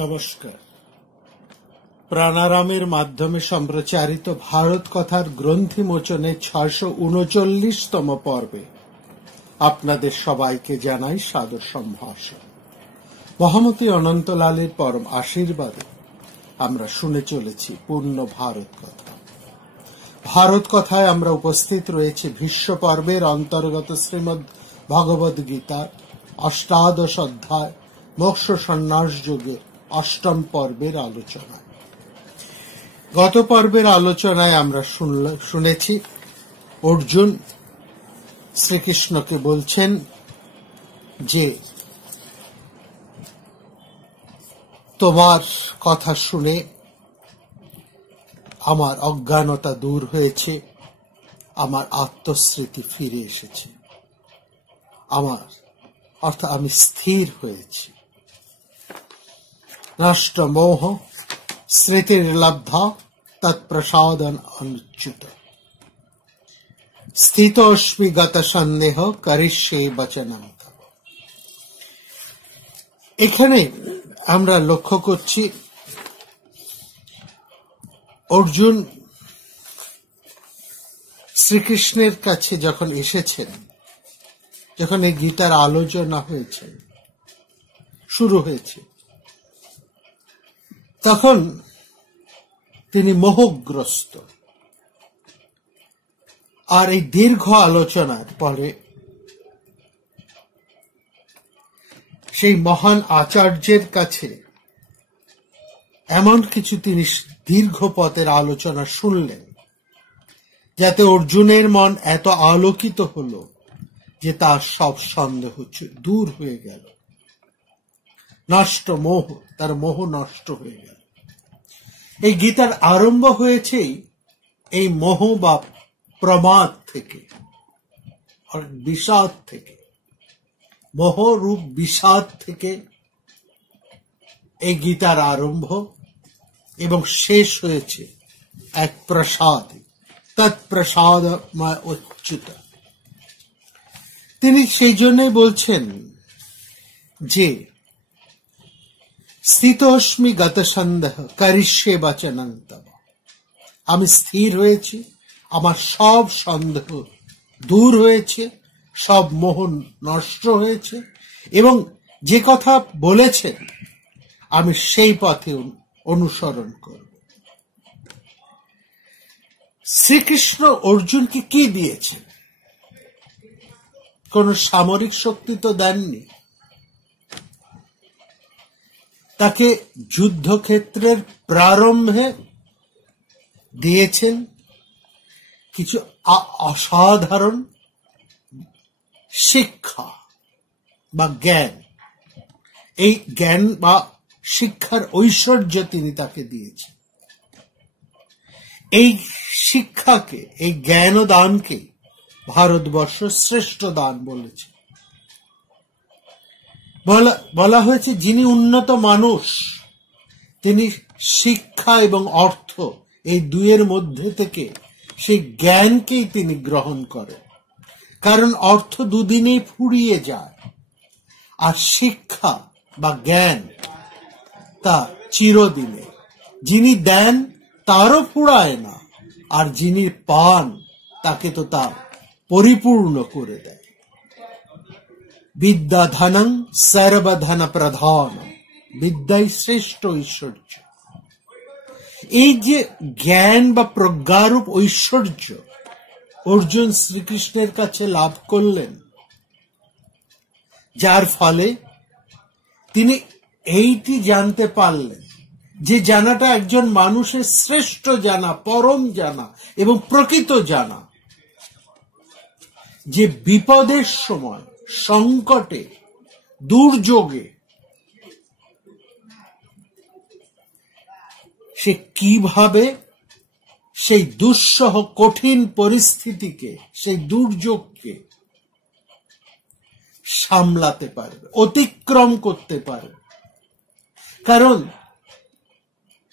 নমস্কার। প্রাণারামের মাধ্যমে সম্প্রচারিত ভারত কথার গ্রন্থি মোচনের 639তম পর্বে আপনাদের সবাইকে জানাই সাদর সম্ভাষণ। মহামতি অনন্তলালের পরম আশীর্বাদে আমরা শুনে চলেছি পূর্ণ ভারত কথা। ভারত কথায় আমরা উপস্থিত রয়েছে ভীষ্ম পর্বের অন্তর্গত শ্রীমদ্ ভগবদ গীতার অষ্টাদশ অধ্যায় মোক্ষ সন্ন্যাস যোগের অষ্টম পর্বের আলোচনা। গত পর্বের আলোচনায় আমরা শুনেছি অর্জুন শ্রীকৃষ্ণকে বলছেন যে তোমার কথা শুনে আমার অজ্ঞানতা দূর হয়েছে, আমার আত্মস্মৃতি ফিরে এসেছে, অর্থাৎ আমি স্থির হয়েছি। নষ্ট মোহ স্মৃতির্লব্ধা তৎপ্রসাদন অনুচ্যুত স্থিতোস্মি গত সন্দেহ করিষ্যে বচনম। এখানে আমরা লক্ষ্য করছি অর্জুন শ্রীকৃষ্ণের কাছে যখন এসেছেন, যখন এই গীতার আলোচনা হয়েছে, শুরু হয়েছে, তখন তিনি মোহগ্রস্ত। আর এই দীর্ঘ আলোচনার পরে সেই মহান আচার্যের কাছে এমন কিছু তিনি দীর্ঘ পথের আলোচনা শুনলেন, যাতে অর্জুনের মন এত আলোকিত হল যে তার সব সন্দেহ দূর হয়ে গেল। নষ্ট মোহ, তার মোহ নষ্ট হয়ে গেল। এই গীতার আরম্ভ হয়েছেই এই মোহ বা প্রমাদ থেকে, বিষাদ থেকে, মোহরূপ বিষাদ থেকে এই গীতার আরম্ভ এবং শেষ হয়েছে এক প্রসাদ, তৎপ্রসাদময় অচ্যুত। তিনি সেই জন্য বলছেন যে স্থিতোস্মি গত সন্দেহ করিষ্যে বচনং তব। আমি স্থির হয়েছি, আমার সব সন্দেহ দূর হয়েছে, সব মোহ নষ্ট হয়েছে, এবং যে কথা বলেছেন আমি সেই পথে অনুসরণ করব। শ্রীকৃষ্ণ অর্জুনকে কি দিয়েছেন? কোন সামরিক শক্তি তো দেননি। তাকে যুদ্ধক্ষেত্রের প্রারম্ভে দিয়েছেন কিছু অসাধারণ শিক্ষা বা জ্ঞান। এই জ্ঞান বা শিক্ষার ঐশ্বর্য তিনি তাকে দিয়েছেন। এই শিক্ষাকে, এই জ্ঞান ও দানকে ভারতবর্ষ শ্রেষ্ঠ দান বলেছে। বলা হয়েছে যিনি উন্নত মানুষ, তিনি শিক্ষা এবং অর্থ এই দুইয়ের মধ্যে থেকে সেই জ্ঞানকেই তিনি গ্রহণ করেন। কারণ অর্থ দুদিনেই ফুরিয়ে যায়, আর শিক্ষা বা জ্ঞান তা চিরদিনে। যিনি দেন তারও ফুরায় না, আর যিনি পান তাকে তো তা পরিপূর্ণ করে দেয়। বিদ্যা ধনং সর্বধন প্রধান, বিদ্যাই শ্রেষ্ঠ ঐশ্বর্য। এই যে জ্ঞান বা প্রজ্ঞারূপ ঐশ্বর্য অর্জুন শ্রীকৃষ্ণের কাছে লাভ করলেন, যার ফলে তিনি এইটি জানতে পারলেন যে জানাটা একজন মানুষের শ্রেষ্ঠ জানা, পরম জানা এবং প্রকৃত জানা, যে বিপদের সময়, সংকটে, দুর্যোগে সে কিভাবে সেই দুঃসহ কঠিন পরিস্থিতিকে, সেই দুর্যোগকে সামলাতে পারবে, অতিক্রম করতে পারবে। কারণ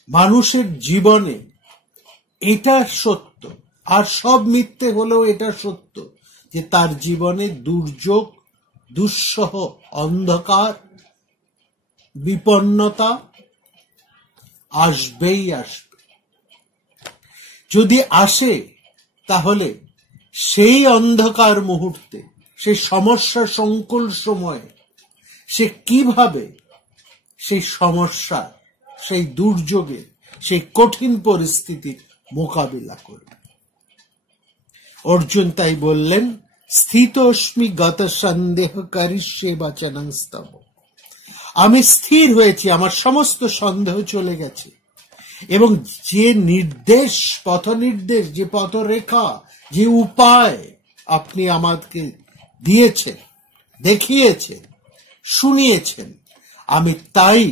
মানুষের জীবনে এটা সত্য, আর সব মিথ্যে হলেও এটা সত্য, যে তার জীবনে দুর্যোগ, দুঃসহ অন্ধকার, বিপন্নতা আসবেই আসবে। যদি আসে তাহলে সেই অন্ধকার মুহূর্তে, সেই সমস্যা সংকুল সময়ে সে কিভাবে সেই সমস্যা, সেই দুর্যোগে, সেই কঠিন পরিস্থিতির মোকাবিলা করবে। অর্জুন তাই বললেন, স্থিতস্মি গত সন্দেহ করিষ্যে বচনং স্তব। আমি স্থির হয়েছি, আমার সমস্ত সন্দেহ চলে গেছে, এবং যে নির্দেশ, পথ নির্দেশ, যে পথরেখা, যে উপায় আপনি আমাকে দিয়েছেন, দেখিয়েছেন, শুনিয়েছেন, আমি তাই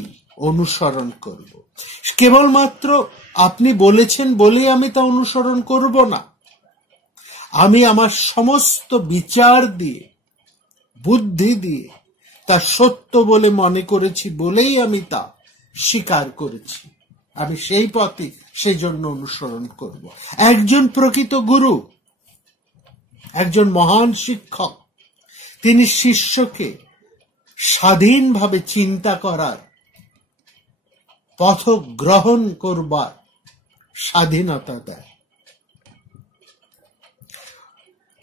অনুসরণ করব। কেবলমাত্র আপনি বলেছেন বলেই আমি তা অনুসরণ করব না। আমি আমার সমস্ত বিচার দিয়ে, বুদ্ধি দিয়ে তা সত্য বলে মনে করেছি বলেই আমি তা স্বীকার করেছি। আমি সেই পথে সেই জন্য অনুসরণ করব। একজন প্রকৃত গুরু, একজন মহান শিক্ষক, তিনি শিষ্যকে স্বাধীনভাবে চিন্তা করার, পথ গ্রহণ করবার স্বাধীনতা দেয়।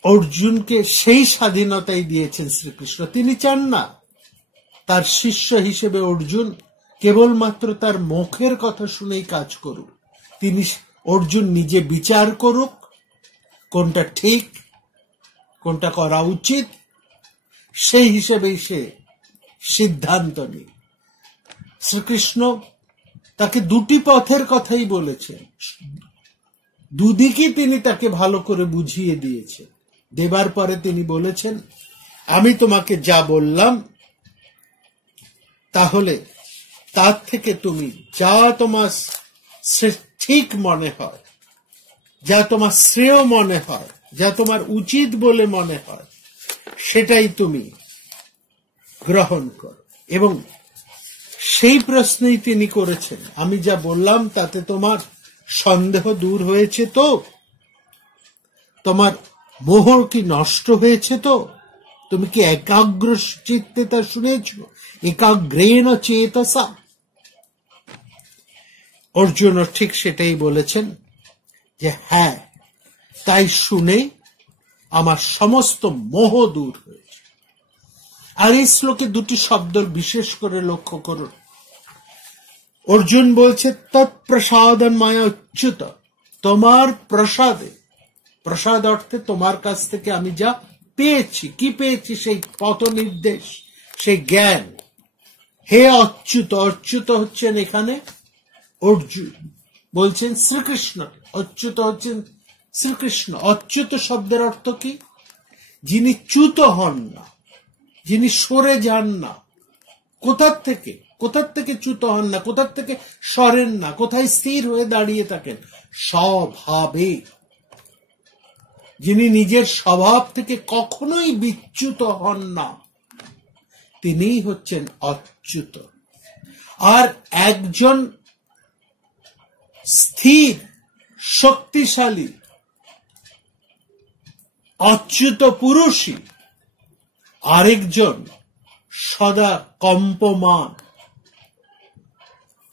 অর্জুনকে সেই স্বাধীনতাই দিয়েছেন শ্রীকৃষ্ণ। তিনি চান না তার শিষ্য হিসেবে অর্জুন কেবলমাত্র তার মুখের কথা শুনেই কাজ করুক। অর্জুন নিজে বিচার করুক, কোনটা ঠিক, কোনটা করা উচিত, সেই হিসেবেই সে সিদ্ধান্ত নিক। শ্রীকৃষ্ণ তাকে দুটি পথের কথাই বলেছেন, দুদিকই তিনি তাকে ভালো করে বুঝিয়ে দিয়েছেন। দেবার পরে তিনি বলেছেন, আমি তোমাকে যা বললাম তাহলে তার থেকে তুমি যা তোমার ঠিক মনে হয়, যা তোমার শ্রেয় মনে হয়, যা তোমার উচিত বলে মনে হয়, সেটাই তুমি গ্রহণ করো। এবং সেই প্রশ্নই তিনি করেছেন, আমি যা বললাম তাতে তোমার সন্দেহ দূর হয়েছে তো? তোমার মোহ কি নষ্ট হয়েছে তো? তুমি কি একাগ্র চিত্তে তা শুনেছ? একাগ্রেণ চেতসা। অর্জুন ঠিক সেটাই বলেছেন যে হ্যাঁ, তাই শুনে আমার সমস্ত মোহ দূর হয়েছে। আর এই শ্লোকে দুটি শব্দ বিশেষ করে লক্ষ্য করুন। অর্জুন বলছে তৎপ্রসাদন মায়া অচ্যুত, তোমার প্রসাদে, প্রসাদ অর্থে তোমার কাছ থেকে আমি যা পেয়েছি, কি পেয়েছি, সেই পথ নির্দেশ, সেই জ্ঞান। হে অচ্যুত, অচ্যুত হচ্ছেন এখানে অর্জুন, বলছেন শ্রীকৃষ্ণ, অচ্যুত হচ্ছেন শ্রীকৃষ্ণ। অচ্যুত শব্দের অর্থ কি? যিনি চ্যুত হন না, যিনি সরে যান না। কোথার থেকে চ্যুত হন না, কোথার থেকে সরেন না, কোথায় স্থির হয়ে দাঁড়িয়ে থাকেন? স্বভাবে। যিনি নিজের স্বভাব থেকে কখনোই বিচ্যুত হন না, তিনিই হচ্ছেন অচ্যুত। আর একজন স্থির, শক্তিশালী, অচ্যুত পুরুষই আরেকজন সদা কম্পমান,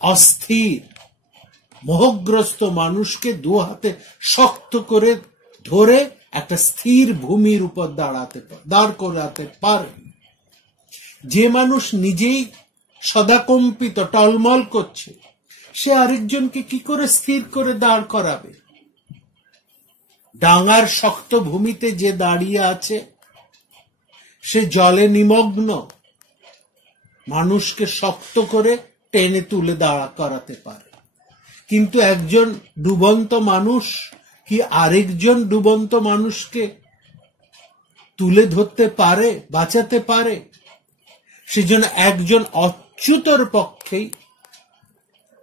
অস্থির, মোহগ্রস্ত মানুষকে দু হাতে শক্ত করে ধরে একটা স্থির ভূমির উপর দাঁড় করাতে পারে। যে মানুষ নিজেই সদাকম্পিত, টলমল করছে, সে আরেকজনকে কি করে স্থির করে দাঁড় করাবে? ডাঙার শক্ত ভূমিতে যে দাঁড়িয়ে আছে সে জলে নিমগ্ন, মানুষকে শক্ত করে টেনে তুলে দাঁড়া করাতে পারে। কিন্তু একজন ডুবন্ত মানুষ কি আরেকজন ডুবন্ত মানুষকে তুলে ধরতে পারে, বাঁচাতে পারে? সেজন্য একজন অচ্যুতর পক্ষেই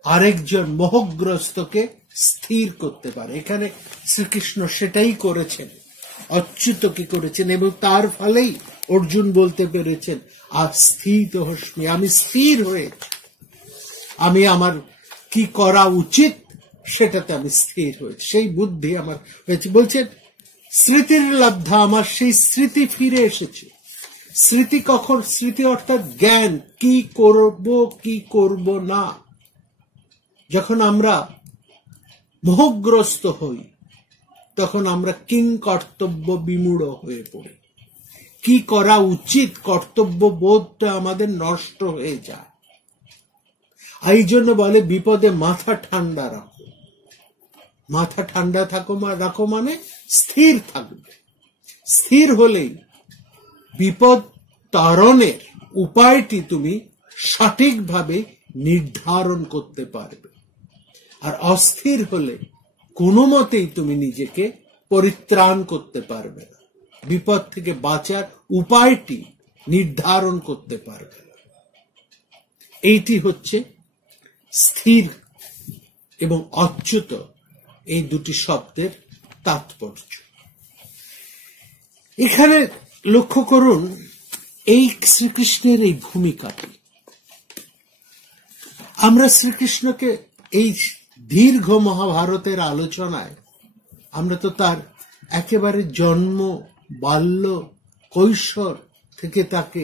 আরেকজন মোহগ্রস্তকে স্থির করতে পারে। এখানে শ্রীকৃষ্ণ সেটাই করেছেন, অচ্যুত কি করেছেন, এবং তার ফলেই অর্জুন বলতে পেরেছেন আস্থিত হস্মি, আমি স্থির হয়েছি, আমি আমার কি করা উচিত সেটাতে আমি স্থির হয়েছি, সেই বুদ্ধি আমার হয়েছে। বলছেন স্মৃতির লব্ধা, আমার সেই স্মৃতি ফিরে এসেছে। স্মৃতি কখন? স্মৃতি অর্থাৎ জ্ঞান, কি করব কি করব না, যখন আমরা মোহগ্রস্ত হই তখন আমরা কিং কর্তব্য বিমূঢ় হয়ে পড়ি। কি করা উচিত কর্তব্য বোধটা আমাদের নষ্ট হয়ে যায়। এই জন্য বলে বিপদে মাথা ঠান্ডা রাখো। মাথা ঠান্ডা রাখো মানে স্থির থাকবে। স্থির হলেই বিপদ তাড়নের উপায়টি তুমি সঠিকভাবে নির্ধারণ করতে পারবে। আর অস্থির হলে কোনো মতেই তুমি নিজেকে পরিত্রাণ করতে পারবে না, বিপদ থেকে বাঁচার উপায়টি নির্ধারণ করতে পারবে না। এইটি হচ্ছে স্থির এবং অচ্যুত এই দুটি শব্দের তাৎপর্য। এখানে লক্ষ্য করুন এই শ্রীকৃষ্ণের এই ভূমিকাটি। আমরা শ্রীকৃষ্ণকে এই দীর্ঘ মহাভারতের আলোচনায় আমরা তো তার একেবারে জন্ম, বাল্য, কৈশোর থেকে তাকে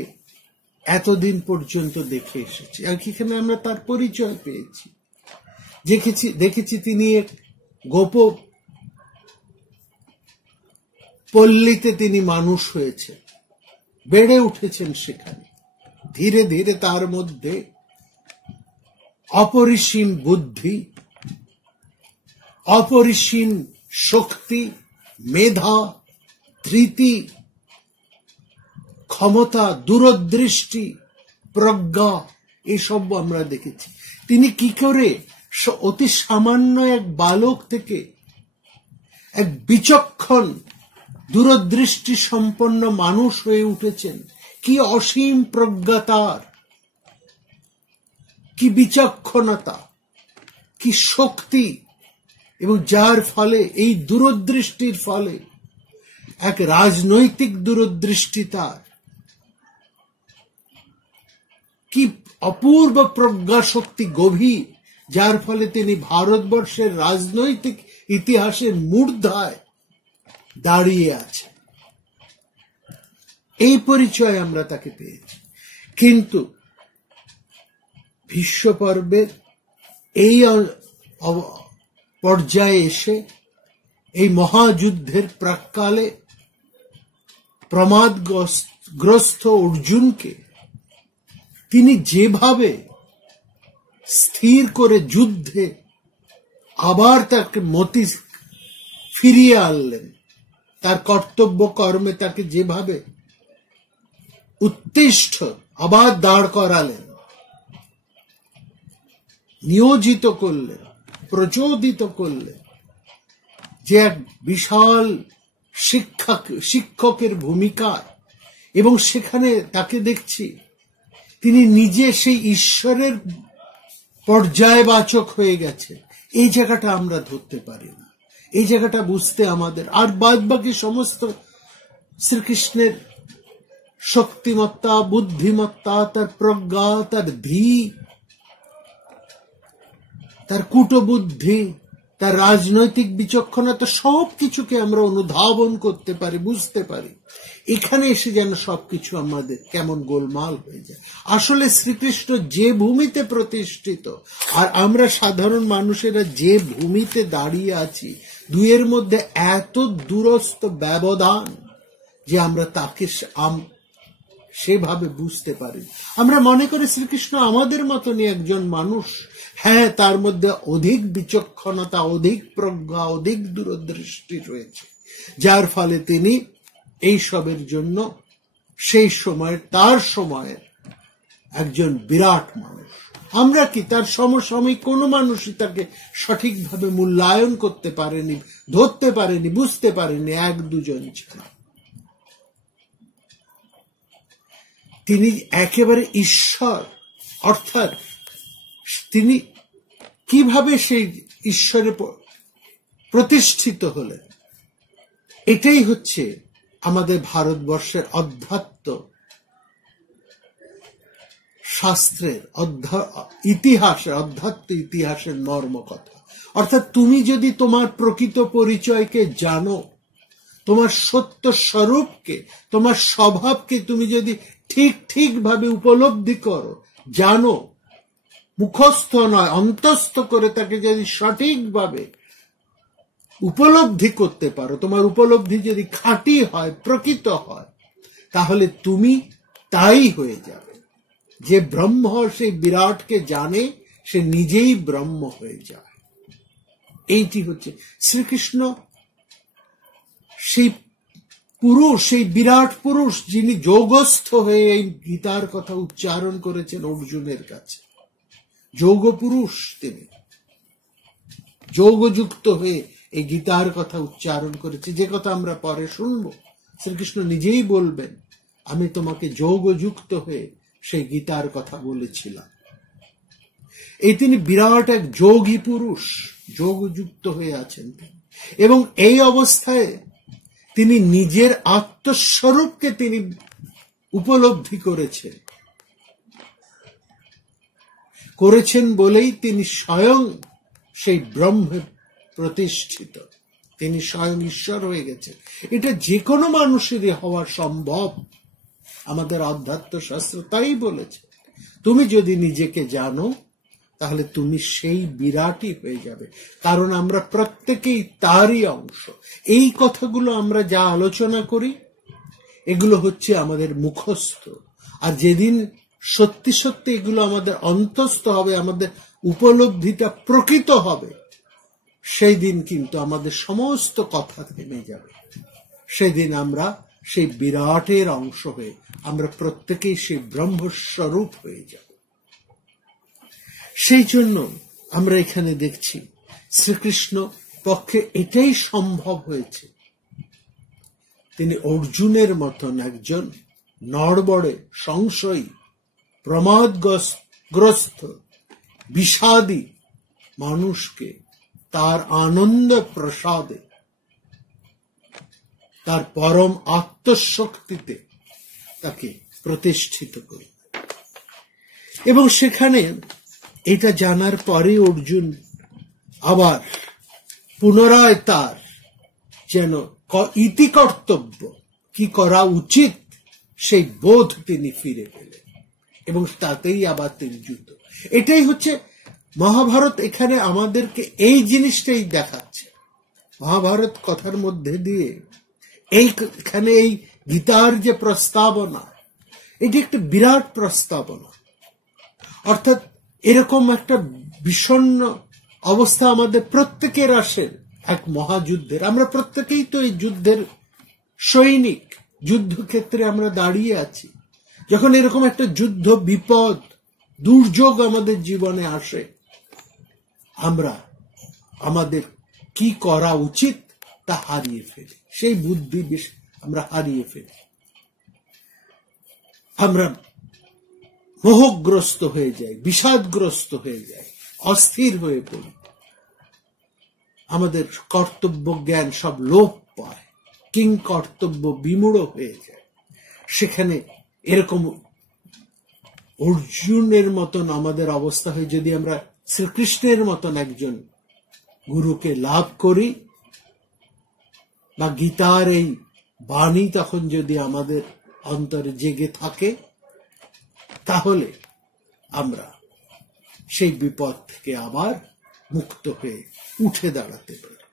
এতদিন পর্যন্ত দেখে এসেছি। এখানে আমরা তার পরিচয় পেয়েছি, দেখেছি তিনি এক গোপ পল্লীতে তিনি মানুষ হয়েছে, বেড়ে উঠেছেন সেখানে। ধীরে ধীরে তার মধ্যে অপরিসীম বুদ্ধি, অপরিসীম শক্তি, মেধা, ধৃতি, ক্ষমতা, দূরদৃষ্টি, প্রজ্ঞা এসব আমরা দেখেছি। তিনি কি করে অতি সামান্য এক বালক থেকে এক বিচক্ষণ দূরদৃষ্টি সম্পন্ন মানুষ হয়ে উঠেছেন। কি অসীম প্রজ্ঞা তার, কি বিচক্ষণতা, কি শক্তি, এবং যার ফলে এই দূরদৃষ্টির ফলে এক রাজনৈতিক দূরদৃষ্টি তার, কি অপূর্ব প্রজ্ঞা শক্তি গভীর, যার ফলে তিনি ভারতবর্ষের রাজনৈতিক ইতিহাসের মূর্ধায় দাঁড়িয়ে আছে। এই পরিচয় আমরা তাকে পেয়েছি। কিন্তু ভীষ্ম পর্বের এই পর্যায়ে এসে এই মহাযুদ্ধের প্রাক্কালে প্রমাদগ্রস্ত অর্জুনকে তিনি যেভাবে স্থির করে যুদ্ধে আবার তাকে মতি ফিরিয়ে আনলেন, তার কর্তব্য কর্মে তাকে যেভাবে উত্তিষ্ঠ আবার দাঁড় করালেন, নিয়োজিত করলেন, প্রচোদিত করলেন, যে এক বিশাল শিক্ষকের ভূমিকা। এবং সেখানে তাকে দেখছি তিনি নিজে সেই ঈশ্বরের পর্যায়বাচক হয়ে গেছে। এই জায়গাটা আমরা ধরতে পারি না, এই জায়গাটা বুঝতে আমাদের। আর বাদ বাকি সমস্ত শ্রীকৃষ্ণের শক্তিমত্তা, বুদ্ধিমত্তা, তার প্রজ্ঞা, তার ধী, তার কূটবুদ্ধি, তার রাজনৈতিক বিচক্ষণতা, সবকিছুকে আমরা অনুধাবন করতে পারি, বুঝতে পারি। এখানে এসে যেন সবকিছু আমাদের কেমন গোলমাল হয়ে যায়। আসলে শ্রীকৃষ্ণ যে ভূমিতে প্রতিষ্ঠিত আর আমরা সাধারণ মানুষেরা যে ভূমিতে দাঁড়িয়ে আছি, দুইয়ের মধ্যে এত দূরস্থ ব্যবধান যে আমরা তাকে সেভাবে বুঝতে পারি। আমরা মনে করি শ্রীকৃষ্ণ আমাদের মতনই একজন মানুষ। হ্যাঁ, তার মধ্যে অধিক বিচক্ষণতা, অধিক প্রজ্ঞা, অধিক দূরদৃষ্টি রয়েছে, যার ফলে তিনি এই সবের জন্য সেই সময়ের, তার সময়ের একজন বিরাট মানুষ। আমরা কি তার সমসাময়িক কোনো মানুষই তাকে সঠিকভাবে মূল্যায়ন করতে পারেনি, ধরতে পারেনি, বুঝতে পারেনি, এক দুজন ছাড়া। তিনি একেবারে ঈশ্বর, অর্থাৎ তিনি কিভাবে সেই ঈশ্বরে প্রতিষ্ঠিত হলেন, এটাই হচ্ছে আমাদের ভারতবর্ষের অধ্যাত্ম শাস্ত্রের, অধ্যাত্ম ইতিহাসের মর্ম কথা। অর্থাৎ তুমি যদি তোমার প্রকৃত পরিচয়কে জানো, তোমার সত্য স্বরূপকে, তোমার স্বভাবকে তুমি যদি ঠিকভাবে উপলব্ধি করো, জানো, মুখস্থ নয়, অন্তস্থ করে তাকে যদি সঠিকভাবে উপলব্ধি করতে পারো, তোমার উপলব্ধি যদি খাঁটি হয়, প্রকৃত হয়, তাহলে তুমি তাই হয়ে যাবে। যে ব্রহ্ম সেই বিরাটকে জানে, সে নিজেই ব্রহ্ম হয়ে যায়। এইটি হচ্ছে শ্রীকৃষ্ণ, সেই পুরুষ, সেই বিরাট পুরুষ যিনি যোগস্থ হয়ে এই গীতার কথা উচ্চারণ করেছেন অর্জুনের কাছে। যোগ পুরুষ তিনি, যোগযুক্ত হয়ে এই গীতার কথা উচ্চারণ করেছে, যে কথা আমরা পরে শুনবো। শ্রীকৃষ্ণ নিজেই বলবেন, আমি তোমাকে যোগযুক্ত হয়ে সেই গীতার কথা বলেছিলাম। এই তিনি বিরাট এক যোগী পুরুষ, যোগযুক্ত হয়ে আছেন তিনি। এবং এই অবস্থায় তিনি নিজের আত্মস্বরূপকে তিনি উপলব্ধি করেছেন বলেই তিনি স্বয়ং সেই ব্রহ্মে প্রতিষ্ঠিত, তিনি স্বয়ং ঈশ্বর হয়ে গেছেন। এটা যে কোনো মানুষেরই হওয়া সম্ভব। আমাদের অধ্যাত্ম শাস্ত্র তাই বলেছে, তুমি যদি নিজেকে জানো তাহলে তুমি সেই বিরাটই হয়ে যাবে, কারণ আমরা প্রত্যেকেই তারই অংশ। এই কথাগুলো আমরা যা আলোচনা করি, এগুলো হচ্ছে আমাদের মুখস্থ, আর যেদিন সত্যি সত্যি এগুলো আমাদের অন্তস্থ হবে, আমাদের উপলব্ধিটা প্রকৃত হবে, সেই দিন কিন্তু আমাদের সমস্ত কথা থেমে যাবে। সেদিন আমরা সেই বিরাটের অংশ হয়ে আমরা প্রত্যেকেই সেই ব্রহ্মস্বরূপ হয়ে যাব। সেই জন্য আমরা এখানে দেখছি শ্রীকৃষ্ণ পক্ষে এটাই সম্ভব হয়েছে। তিনি অর্জুনের মতন একজন নড়বড়ে, সংশয়ী, প্রমাদগ্রস্ত, বিষাদী মানুষকে তার আনন্দ প্রসাদে, তার পরম আত্মশক্তিতে তাকে প্রতিষ্ঠিত করে। এবং সেখানে এটা জানার পরে অর্জুন আবার পুনরায় তার যেন ইতি কর্তব্য, কি করা উচিত, সেই বোধ তিনি ফিরে পেলেন এবং তাতেই আবার তিনি যুদ্ধ। এটাই হচ্ছে মহাভারত। এখানে আমাদেরকে এই জিনিসটাই দেখাচ্ছে। মহাভারত কথার মধ্যে দিয়ে এইখানে এই গীতার যে প্রস্তাবনা, এটি একটা বিরাট প্রস্তাবনা। অর্থাৎ এরকম একটা বিষণ্ণ অবস্থা আমাদের প্রত্যেকের আসে এক মহাযুদ্ধের। আমরা প্রত্যেকেই তো এই যুদ্ধের সৈনিক, যুদ্ধক্ষেত্রে আমরা দাঁড়িয়ে আছি। যখন এরকম একটা যুদ্ধ, বিপদ, দুর্যোগ আমাদের জীবনে আসে, আমরা আমাদের কি করা উচিত তা হারিয়ে ফেলি, সেই বুদ্ধি আমরা হারিয়ে ফেলি। আমরা মোহগ্রস্ত হয়ে যাই, বিষাদগ্রস্ত হয়ে যাই, অস্থির হয়ে পড়ি, আমাদের কর্তব্য জ্ঞান সব লোপ পায়, কিং কর্তব্য বিমূঢ় হয়ে যায়। সেখানে এরকম অর্জুনের মতন আমাদের অবস্থা হয় যদি আমরা শ্রীকৃষ্ণের মতন একজন গুরুকে লাভ করি, বা গীতার এই বাণী তখন যদি আমাদের অন্তরে জেগে থাকে, তাহলে আমরা সেই বিপদ থেকে আবার মুক্ত হয়ে উঠে দাঁড়াতে পারি,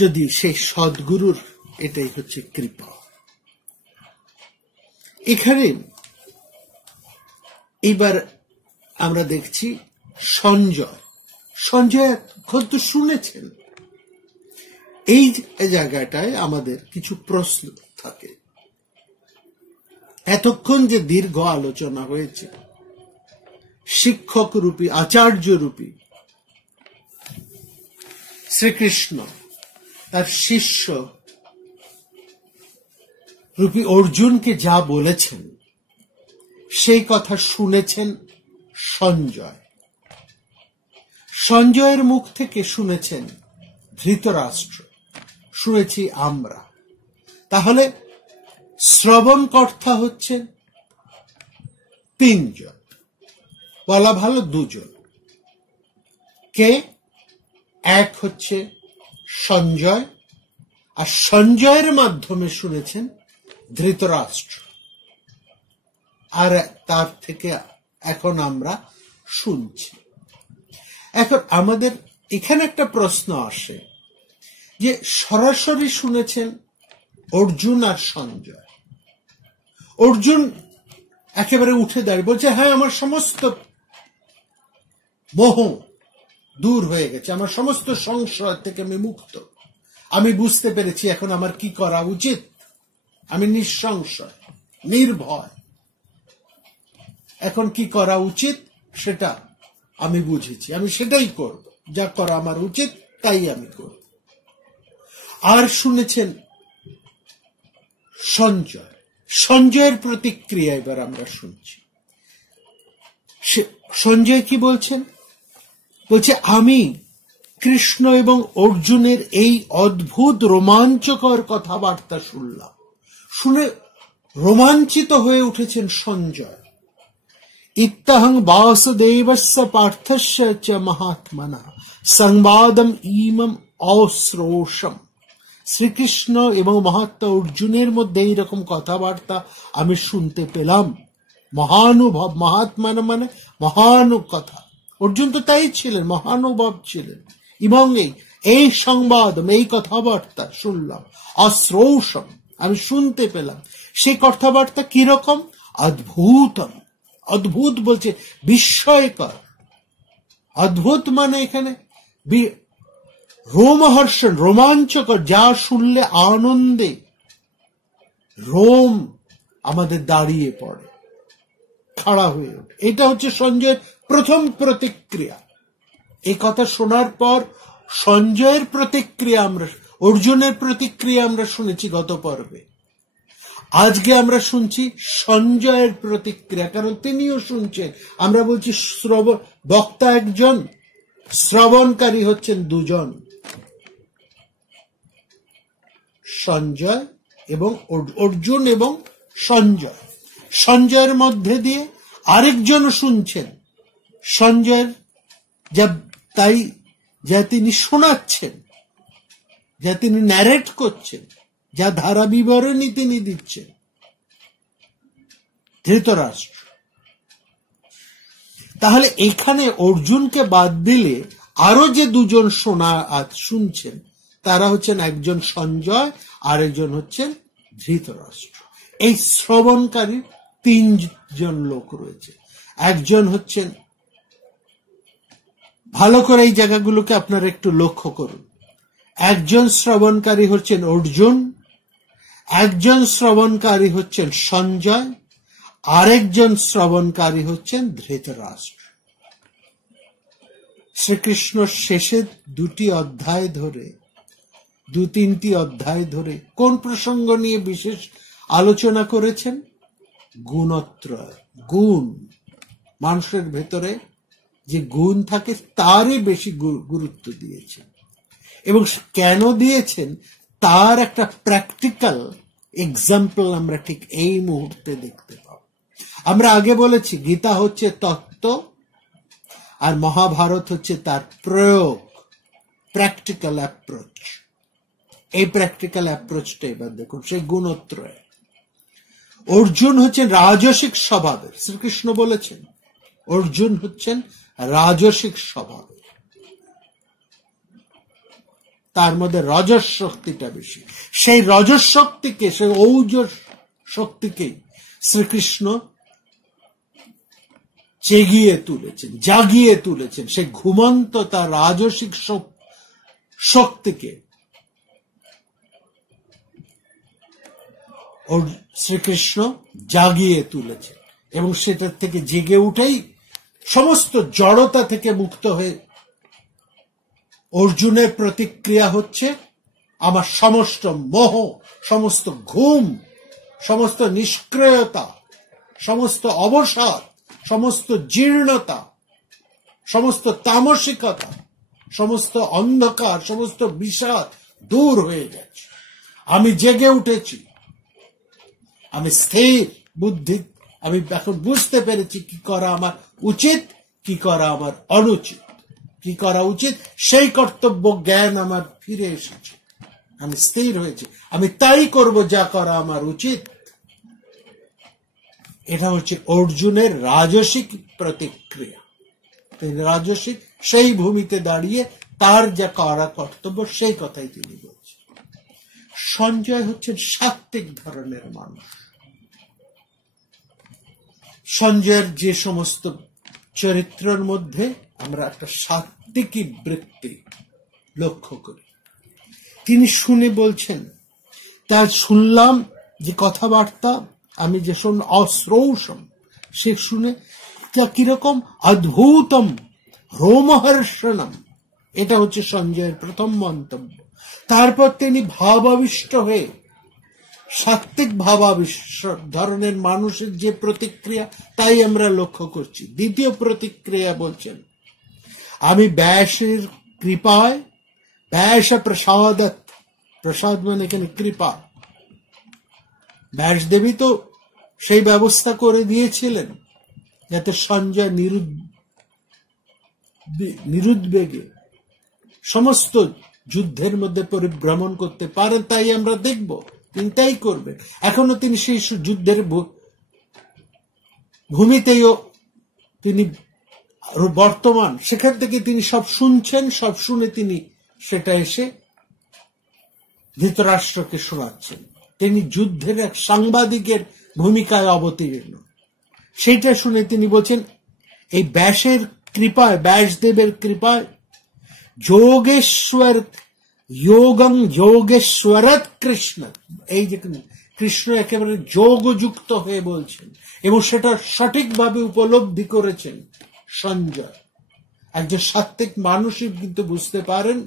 যদি সেই সদ্গুরুর এটাই হচ্ছে কৃপা। এখানে এবার আমরা দেখছি সঞ্জয়। সঞ্জয় খোদ শুনেছেন। এই জায়গাটায় আমাদের কিছু প্রশ্ন থাকে। এতক্ষণ যে দীর্ঘ আলোচনা হয়েছে, শিক্ষক রূপী, আচার্য রূপী শ্রীকৃষ্ণ তার শিষ্য রূপী অর্জুনকে যা বলেছেন, সেই কথা শুনেছেন সঞ্জয়। সঞ্জয়ের মুখ থেকে শুনেছেন ধৃতরাষ্ট্র, শুনেছি আমরা। তাহলে শ্রবণকর্তা হচ্ছেন তিনজন, বলা ভালো দুজন। কে? এক হচ্ছে সঞ্জয়, আর সঞ্জয়ের মাধ্যমে শুনেছেন ধৃতরাষ্ট্র। আর তার থেকে এখন আমরা শুনছি। এখন আমাদের এখানে একটা প্রশ্ন আসে যে সরাসরি শুনেছেন অর্জুন আর সঞ্জয়। অর্জুন একেবারে উঠে দাঁড়িয়ে বলছে, হ্যাঁ, আমার সমস্ত মোহ দূর হয়ে গেছে, আমার সমস্ত সংশয় থেকে আমি মুক্ত, আমি বুঝতে পেরেছি এখন আমার কি করা উচিত, আমি নিঃসংশয় নির্ভয়, এখন কি করা উচিত সেটা আমি বুঝেছি, আমি সেটাই করব, যা করা আমার উচিত তাই আমি করব। আর শুনেছেন সঞ্জয়, সঞ্জয়ের প্রতিক্রিয়া এবার আমরা শুনছি। সঞ্জয় কি বলছেন? বলছে, আমি কৃষ্ণ এবং অর্জুনের এই অদ্ভুত রোমাঞ্চকর কথাবার্তা শুনলাম। শুনে রোমাঞ্চিত হয়ে উঠেছেন সঞ্জয়। ইত্তহং বাসুদেবস্য পার্থস্য চ মহাত্মনা সংবাদম ইমম অশ্রোষম। শ্রীকৃষ্ণ এবং মহাত্মা অর্জুনের মধ্যে এইরকম কথাবার্তা আমি শুনতে পেলাম। মহানুভব, মহাত্মা মানে মহানু কথা, অর্জুন তো তাই ছিলেন, মহানুভব ছিলেন। এবং এই সংবাদ, এই কথাবার্তা শুনলাম, অশ্রৌষম, আমি শুনতে পেলাম। সেই কথাবার্তা কিরকম? অদ্ভুতম, অদ্ভুত বলছে বিস্ময়কর। অদ্ভুত মানে এখানে রোমহর্ষণ, রোমাঞ্চকর, যা শুনলে আনন্দে রোম আমাদের দাঁড়িয়ে পড়ে, খাড়া হয়ে ওঠে। এটা হচ্ছে সঞ্জয়ের প্রথম প্রতিক্রিয়া। এই কথা শোনার পর সঞ্জয়ের প্রতিক্রিয়া আমরা, অর্জুনের প্রতিক্রিয়া আমরা শুনেছি গত পর্বে। আজকে আমরা শুনছি সঞ্জয়ের প্রতিক্রিয়া, কারণ তিনিও শুনছেন। আমরা বলছি বক্তা একজন, শ্রবণকারী হচ্ছেন দুজন, সঞ্জয় এবং অর্জুন এবং সঞ্জয়। সঞ্জয়ের মধ্যে দিয়ে আরেকজন শুনছেন। সঞ্জয়ের যা তিনি শোনাচ্ছেন, যা তিনি ন্যারেট করছেন, যা ধারা বিবরণী তিনি দিচ্ছেন, ধৃতরাষ্ট্র। তাহলে এখানে অর্জুনকে বাদ দিলে আরো যে দুজন শুনছেন, তারা হচ্ছেন একজন সঞ্জয়, আরেকজন হচ্ছেন ধৃতরাষ্ট্র। এই শ্রবণকারী তিনজন লোক রয়েছে। একজন হচ্ছেন, ভালো করে এই জায়গাগুলোকে আপনারা একটু লক্ষ্য করুন, একজন শ্রবণকারী হচ্ছেন অর্জুন, একজন শ্রবণকারী হচ্ছেন সঞ্জয়, আরেকজন শ্রবণকারী হচ্ছেন ধৃতরাষ্ট্র। শ্রীকৃষ্ণ শেষের দু তিনটি অধ্যায় ধরে কোন প্রসঙ্গ নিয়ে বিশেষ আলোচনা করেছেন? গুণত্রয়, গুণ, মানুষের ভেতরে যে গুণ থাকে তারই বেশি গুরুত্ব দিয়েছেন। এবং কেন দিয়েছেন তার একটা প্র্যাকটিক্যাল এক্সাম্পল আমরা ঠিক এই মুহূর্তে দেখতে পাব। আমরা আগে বলেছি গীতা হচ্ছে তত্ত্ব আর মহাভারত হচ্ছে তার প্রয়োগ, প্র্যাকটিক্যাল অ্যাপ্রোচ। এই প্র্যাকটিক্যাল অ্যাপ্রোচটা এবার দেখুন, সেই গুণত্রয়। অর্জুন হচ্ছেন রাজসিক স্বভাবের, শ্রীকৃষ্ণ বলেছেন অর্জুন হচ্ছেন রাজসিক স্বভাবের, তার মধ্যে রজস শক্তিটা বেশি। সেই রজস শক্তিকে, সেই ঔজস শক্তিকে শ্রীকৃষ্ণ জাগিয়ে তুলেছেন। সেই ঘুমন্ত তার রাজসিক শক্তিকে শ্রীকৃষ্ণ জাগিয়ে তুলেছেন, এবং সেটার থেকে জেগে উঠেই সমস্ত জড়তা থেকে মুক্ত হয়ে অর্জুনের প্রতিক্রিয়া হচ্ছে, আমার সমস্ত মোহ, সমস্ত ঘুম, সমস্ত নিষ্ক্রিয়তা, সমস্ত অবসাদ, সমস্ত জীর্ণতা, সমস্ত তামসিকতা, সমস্ত অন্ধকার, সমস্ত বিষাদ দূর হয়ে গেছে। আমি জেগে উঠেছি, আমি স্থির বুদ্ধি, আমি এখন বুঝতে পেরেছি কি করা আমার উচিত, কি করা আমার অনুচিত, কি করা উচিত সেই কর্তব্য জ্ঞান আমার ফিরে এসেছে। আমি স্থির হয়েছি, আমি তাই করব যা করা আমার উচিত। এটা হচ্ছে অর্জুনের রাজসিক প্রতিক্রিয়া। তিনি রাজসিক, সেই ভূমিতে দাঁড়িয়ে তার যা করা কর্তব্য সেই কথাই তিনি বলছেন। সঞ্জয় হচ্ছেন সাত্ত্বিক ধরনের মানুষ। সঞ্জয়ের যে সমস্ত চরিত্রের মধ্যে আমরা একটা সাত্ত্বিকী বৃত্তি লক্ষ্য করি। তিনি শুনে বলছেন, তা শুনলাম যে কথাবার্তা, আমি যে শুন অশ্রৌষম, সে শুনে তা কিরকম অদ্ভুতম রোমহর্ষণম, এটা হচ্ছে সঞ্জয়ের প্রথম মন্তব্য। তারপর তিনি ভাবাবিষ্ট হয়ে, সাত্ত্বিক ভাবাবিষ্ট ধরনের মানুষের যে প্রতিক্রিয়া তাই আমরা লক্ষ্য করছি। দ্বিতীয় প্রতিক্রিয়া বলছেন, আমি ব্যাসের কৃপায়, ব্যাস প্রসাদত, প্রসাদ মানে এখানে কৃপা, ব্যাসদেবী তো সেই ব্যবস্থা করে দিয়েছিলেন যাতে সঞ্জয় নিরুদ্বেগে সমস্ত যুদ্ধের মধ্যে পরিভ্রমণ করতে পারেন। তাই আমরা দেখব তিনি তাই করবেন। এখনো তিনি সেই যুদ্ধের ভূমিতেও তিনি বর্তমান, সেখান থেকে তিনি সব শুনছেন, সব শুনে তিনি সেটা এসে ধৃতরাষ্ট্রকে শোনাচ্ছেন। তিনি যুদ্ধের এক সাংবাদিকের ভূমিকায় অবতীর্ণ। সেইটা শুনে তিনি বলছেন, এই ব্যাসের কৃপায়, ব্যাসদেবের কৃপায় যোগেশ্বর যোগং যোগেশ্বরত কৃষ্ণ, এই যে কৃষ্ণ একেবারে যোগযুক্ত হয়ে বলছেন এবং সেটা সঠিকভাবে উপলব্ধি করেছেন সঞ্জয়। একজন সাত্ত্বিক মানুষই কিন্তু বুঝতে পারেন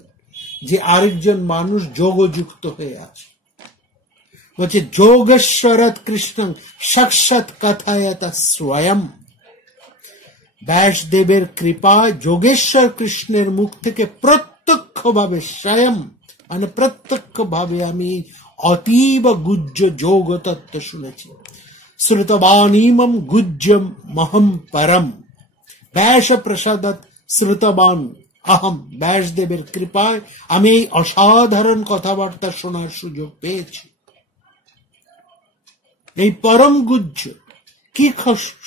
যে আরেকজন মানুষ যোগযুক্ত হয়ে আছে। বলছে যোগেশ্বরত কৃষ্ণ সাক্ষাৎ কথায়ত স্বয়ং, ব্যাসদেবের কৃপায় যোগেশ্বর কৃষ্ণের মুখ থেকে প্রত্যক্ষভাবে স্বয়ং মানে প্রত্যক্ষভাবে আমি অতীব গুহ্য যোগ তত্ত্ব শুনেছি। শ্রুতবানীমম গুহ্যম মহম পরম, ব্যাস প্রসাদত শ্রুতবান অহম, ব্যাসদেবের কৃপায় আমি এই অসাধারণ কথাবার্তা শোনার সুযোগ পেয়েছি। এই পরম গুহ্য কি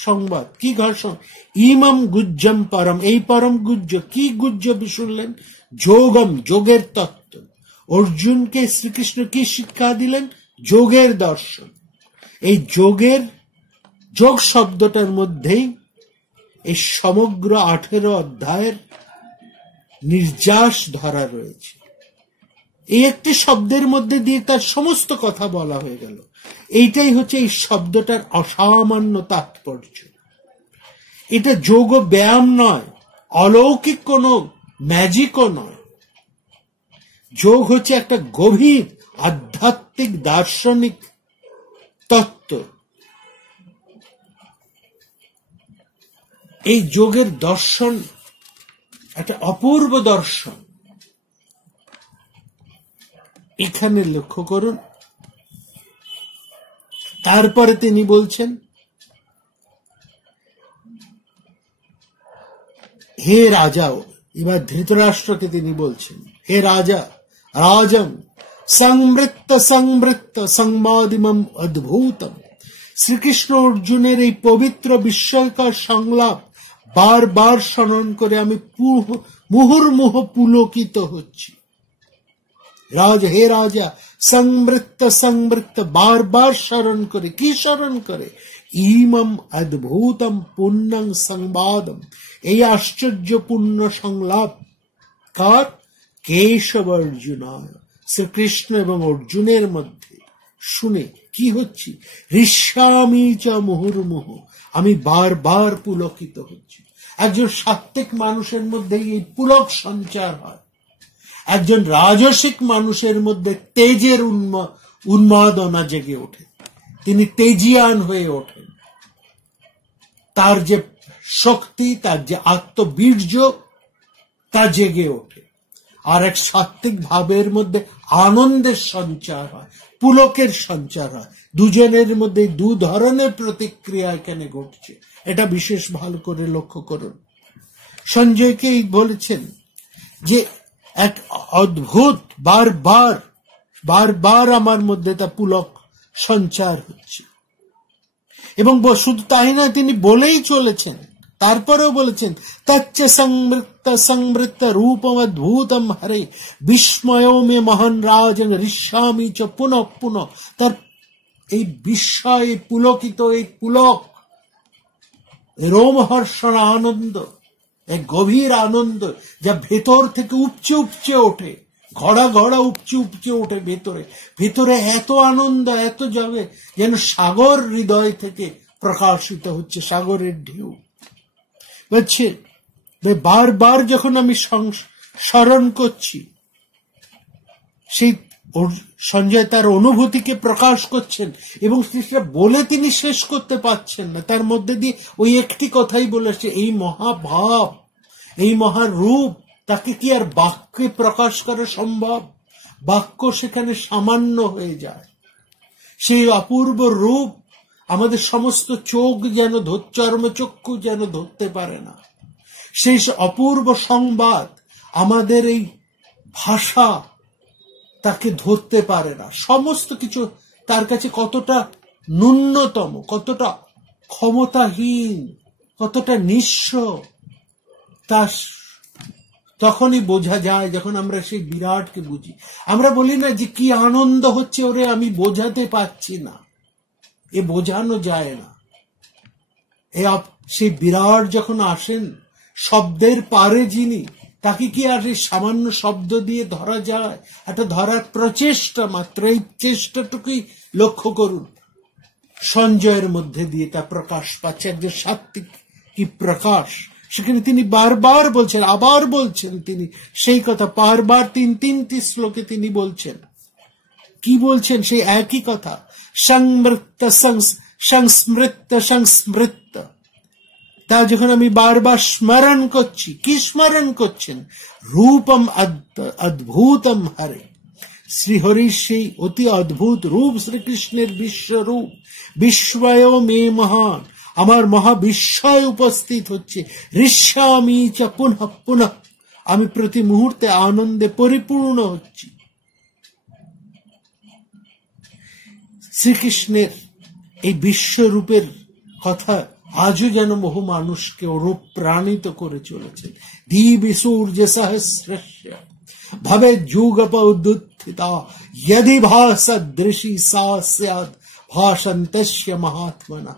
সংবাদ, কি ঘর্ষণ, ইমম গুহ্যম পরম, এই পরম গুহ্য কি গুহ্য শুনলেন? যোগম, যোগের তত্ত্ব। অর্জুনকে শ্রীকৃষ্ণ কি শিক্ষা দিলেন? যোগের দর্শন। এই যোগের, যোগ শব্দটার মধ্যেই এই সমগ্র 18 অধ্যায়ের নির্যাস ধরা রয়েছে। এই একটি শব্দের মধ্যে দিয়ে তার সমস্ত কথা বলা হয়ে গেল। এইটাই হচ্ছে এই শব্দটার অসামান্য তাৎপর্য। এটা যোগ ব্যায়াম নয়, অলৌকিক কোন ম্যাজিকও নয়। যোগ হচ্ছে একটা গভীর আধ্যাত্মিক দার্শনিক তত্ত্ব। এই যোগের দর্শন একটা অপূর্ব দর্শন। এখানে লক্ষ্য করুন, তারপরে তিনি বলছেন, হে রাজা, এবার ধৃতরাষ্ট্রকে তিনি বলছেন, হে রাজা, রাজম সংবৃত্ত সংবাদিমম অদ্ভুতম। শ্রীকৃষ্ণ অর্জুনের এই পবিত্র বিস্ময়কর সংলাপ বারবার স্মরণ করে আমি মুহুর্মুহ পুলকিত হচ্ছি। হে রাজা, সংবৃত্ত বারবার স্মরণ করে, কি স্মরণ করে? ইমম অদ্ভুতম পুণ্যং সংবাদম, এই আশ্চর্যপূর্ণ সংলাপ কার? কেশব অর্জুনায়, শ্রীকৃষ্ণ এবং অর্জুনের মধ্যে শুনে কি হচ্ছে? হৃষ্যামি চ মুহুর্মুহ, আমি বারবার পুলকিত হচ্ছি। একজন সাত্ত্বিক মানুষের মধ্যে এই পুলক সঞ্চার হয়। একজন রাজসিক মানুষের মধ্যে তেজের উন্মাদনা জেগে ওঠে, তিনি তেজিয়ান হয়ে ওঠেন। তার যে শক্তি, তার যে আত্মবীর্য, তা জেগে ওঠে। আর এক সাত্ত্বিক ভাবের মধ্যে আনন্দের সঞ্চার হয়, পুলকের সঞ্চার হয়। দুজনের মধ্যে দু ধরনের প্রতিক্রিয়া এখানে ঘটছে, এটা বিশেষ ভালো করে লক্ষ্য করুন। সঞ্জয়কে বলেছেন যে এক অদ্ভুত, বারবার আমার মধ্যে তা পুলক সঞ্চার হচ্ছে। এবং শুধু তাই না, তিনি বলেই চলেছেন, তারপরেও বলেছেন তচ্চ সংবৃত্ত রূপম অদ্ভুতম হরে বিস্ময় মে মহান রাজন ঋষ্যামি চ পুনঃ পুনঃ। তার এই বিস্ময়, পুলকিত, এই পুলক, রোমহর্ষণ আনন্দ, এক গভীর আনন্দ যা ভেতর থেকে উপচে উপচে ওঠে, ঘড়া ঘড়া উপচে উপচে ওঠে ভেতরে। ভেতরে এত আনন্দ, এত যাবে যেন সাগর হৃদয় থেকে প্রকাশিত হচ্ছে, সাগরের ঢেউ। বলছে বারবার যখন আমি স্মরণ করছি, সেই সঞ্জয় তার অনুভূতিকে প্রকাশ করছেন এবং সেটা বলে তিনি শেষ করতে পারছেন না। তার মধ্যে দিয়ে ওই একটি কথাই বলেছে, এই মহাভাব, এই মহারূপ, তাকে কি আর বাক্যে প্রকাশ করা সম্ভব? বাক্য সেখানে সামান্য হয়ে যায়। সেই অপূর্ব রূপ আমাদের সমস্ত চোখ যেন চর্মচক্ষু যেন ধরতে পারে না। সেই অপূর্ব সংবাদ আমাদের এই ভাষা তাকে ধরতে পারে না। সমস্ত কিছু তার কাছে কতটা ন্যূনতম, কতটা ক্ষমতাহীন, কতটা নিঃস্ব, তা তখনই বোঝা যায় যখন আমরা সেই বিরাটকে বুঝি। আমরা বলি না যে কি আনন্দ হচ্ছে, ওরে আমি বোঝাতে পারছি না, এ বোঝানো যায় না। সেই বিরাট যখন আসেন, শব্দের পারে যিনি, তাকে কি আর সামান্য শব্দ দিয়ে ধরা যায়? একটা ধরার প্রচেষ্টা মাত্র, এই চেষ্টাটুকুই লক্ষ্য করুন। সঞ্জয়ের মধ্যে দিয়ে তা প্রকাশ পাচ্ছে, একজন সাত্বিক কি প্রকাশ। সেখানে তিনি বারবার বলছেন, আবার বলছেন তিনি সেই কথা, বারবার তিনটি শ্লোকে তিনি বলছেন। কি বলছেন? সেই একই কথা, সংস্মৃত। তা যখন আমি বারবার স্মরণ করছি, কি স্মরণ করছেন? রূপম অদ্ভুতম হরে, শ্রীহরির সেই অতি অদ্ভুত রূপ, শ্রীকৃষ্ণের বিশ্বরূপ। বিস্ময় মে মহান, আমার মহাবিস্ময় উপস্থিত হচ্ছে। ঋষ্যামি চ পুনঃ পুনঃ, আমি প্রতি মুহূর্তে আনন্দে পরিপূর্ণ হচ্ছি। শ্রীকৃষ্ণের এই বিশ্বরূপের কথা আজও যেন বহু মানুষকে অনুপ্রাণিত করে চলেছে। দিবি সূর্য সহস্রস্য ভবে যুগপ উদ্যুত্থিতা यदि ভাসদৃশি সা স্যাদ ভাসন্তস্য মহাত্মনা।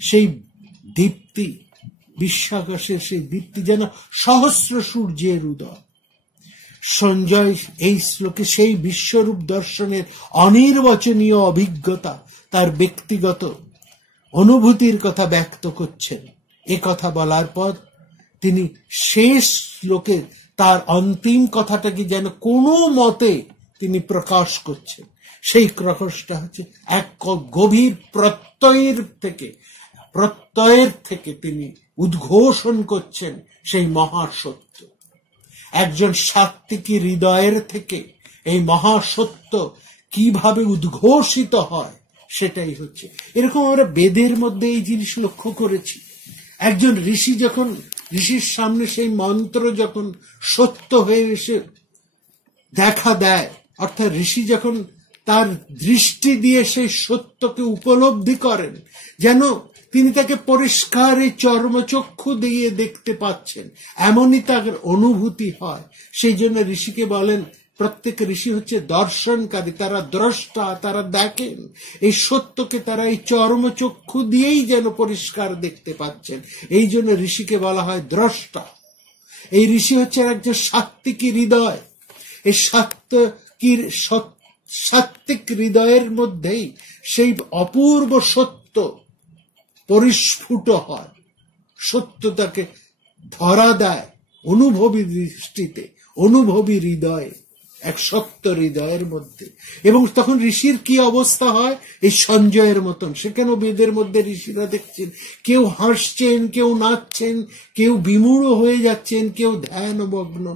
সেই দীপ্তি, বিশ্বাকাশের সেই দীপ্তি যেন সহস্র সূর্যের উদয়। সঞ্জয় এই শ্লোকে সেই বিশ্বরূপ দর্শনের অনির্বচনীয় অভিজ্ঞতা, তার ব্যক্তিগত অনুভূতির কথা ব্যক্ত করছেন। এ কথা বলার পর তিনি শেষ শ্লোকে তার অন্তিম কথাটাকে যেন কোনো মতে তিনি প্রকাশ করছেন। সেই প্রকাশটা হচ্ছে এক গভীর প্রত্যয়ের থেকে তিনি উদ্ঘোষণ করছেন সেই মহাসত্য। একজন সাত্ত্বিকী হৃদয়ের থেকে এই মহাসত্য কিভাবে উদ্ঘোষিত হয়, সেটাই হচ্ছে। এরকম আমরা বেদের মধ্যে এই জিনিস লক্ষ্য করেছি। একজন ঋষি যখন, ঋষির সামনে সেই মন্ত্র যখন সত্য হয়ে এসে দেখা দেয়, অর্থাৎ ঋষি যখন তার দৃষ্টি দিয়ে সেই সত্যকে উপলব্ধি করেন, যেন তিনি তাকে পরিষ্কার এই চর্মচক্ষু দিয়ে দেখতে পাচ্ছেন, এমনই তার অনুভূতি হয়। সেই জন্য ঋষিকে বলেন, প্রত্যেক ঋষি হচ্ছে দর্শনকারী, তারা দ্রষ্টা, তারা দেখেন এই সত্যকে, তারা এই চর্মচক্ষু দিয়েই যেন পরিষ্কার দেখতে পাচ্ছেন। এই জন্য ঋষিকে বলা হয় দ্রষ্টা। এই ঋষি হচ্ছে একজন সাত্ত্বিকী হৃদয়। এই সাত্ত্বিক হৃদয়ের মধ্যেই সেই অপূর্ব সত্য পরিস্ফুট হয়, সত্য তাকে ধরা দেয় অনুভবী দৃষ্টিতে, অনুভবী হৃদয়ে, এক সত্য হৃদয়ের মধ্যে। এবং তখন ঋষির কি অবস্থা হয়? এই সঞ্জয়ের মতন। সেখানেও বেদের মধ্যে ঋষিরা দেখছেন, কেউ হাসছেন, কেউ নাচছেন, কেউ বিমূঢ় হয়ে যাচ্ছেন, কেউ ধ্যানমগ্ন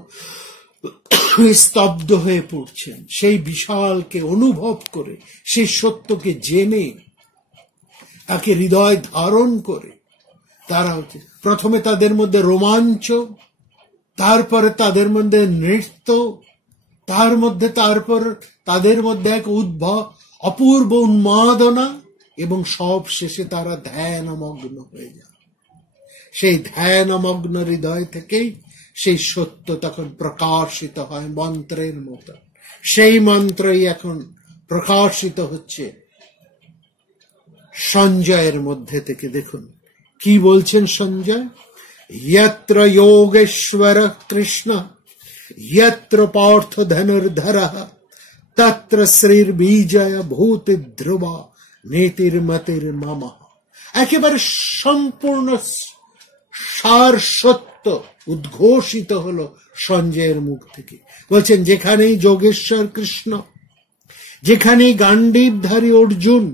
স্তব্ধ হয়ে পড়ছেন। সেই বিশালকে অনুভব করে, সেই সত্যকে জেনে, তাকে হৃদয় ধারণ করে তারা হচ্ছে, প্রথমে তাদের মধ্যে রোমাঞ্চ, তারপরে তাদের মধ্যে নৃত্য, তারপর তাদের মধ্যে এক অপূর্ব উন্মাদনা, এবং সব শেষে তারা ধ্যানমগ্ন হয়ে যায়। সেই ধ্যানমগ্ন হৃদয় থেকেই সেই সত্য তখন প্রকাশিত হয় মন্ত্রের মতো। সেই মন্ত্রই এখন প্রকাশিত হচ্ছে সঞ্জয়ের মধ্যে থেকে। দেখুন কি বলছেন সঞ্জয়, यत्र योगेश्वर कृष्ण यत्र पार्थ धनुर्धरः तत्र श्रीर्बीजय भूति ध्रुवा नीतिर्मतिर मम। একেবারে সম্পূর্ণ সার সত্য উদ্ঘোষিত হলো সঞ্জয়ের মুখ থেকে। বলছেন যেখানেই যোগেশ্বর কৃষ্ণ, যেখানেই গান্ডীবধারী অর্জুন,